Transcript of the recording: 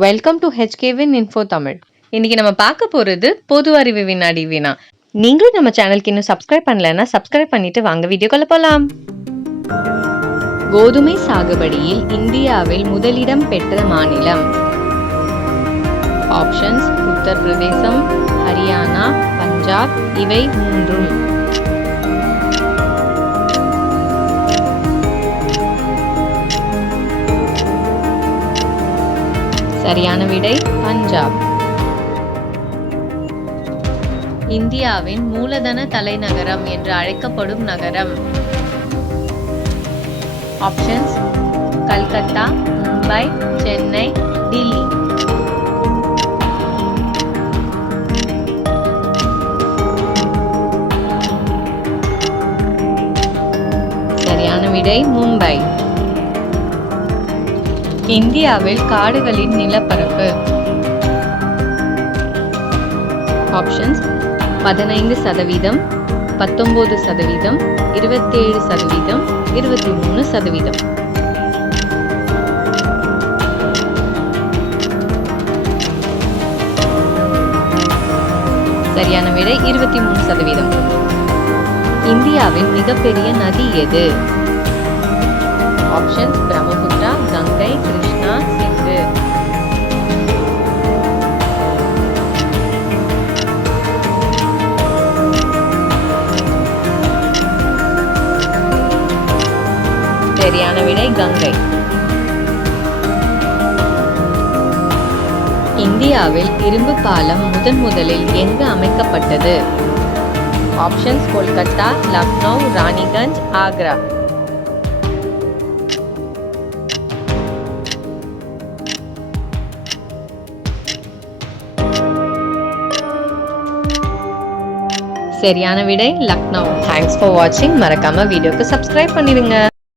Welcome to ஹெச்கேவின் info Tamil. இன்னைக்கு நம்ம பார்க்க போறது பொது அறிவு வினாடி வினா. நீங்களும் நம்ம சேனலுக்கு இன்னும் சப்ஸ்கிரைப் பண்ணலன்னா சப்ஸ்கிரைப் பண்ணிட்டு வாங்க வீடியோக்குள்ள போலாம். கோதுமை சாகுபடியில் இந்தியாவில் முதலிடம் பெற்ற மாநிலம். ஆப்ஷன்ஸ்: உத்தரப்பிரதேசம், ஹரியானா, பஞ்சாப். இவை மூன்றும். சரியான விடை பஞ்சாப். இந்தியாவின் மூலதன தலைநகரம் என்று அழைக்கப்படும் நகரம். ஆப்ஷன்ஸ்: கல்கத்தா, மும்பை, சென்னை, டில்லி. சரியான விடை மும்பை. இந்தியாவில் காடுகளின் நிலப்பரப்பு. ஆப்ஷன்ஸ்: 15%, 19%, 27%, 23%. சரியான விடை 23%. இந்தியாவின் மிகப்பெரிய நதி எது? ஆப்ஷன்ஸ்: பிரம்மபுத்திரா, கங்கை, கிருஷ்ணா, சிந்து. சரியான விடை கங்கை. இந்தியாவில் இரும்பு பாலம் முதலில் எங்கு அமைக்கப்பட்டது? ஆப்ஷன்ஸ்: கொல்கத்தா, லக்னோ, ராணிகஞ்ச், ஆக்ரா. சரியான விடை லக்னோ. தேங்க்ஸ் ஃபார் வாட்சிங். மறக்காம வீடியோக்கு சப்ஸ்கிரைப் பண்ணிடுங்க.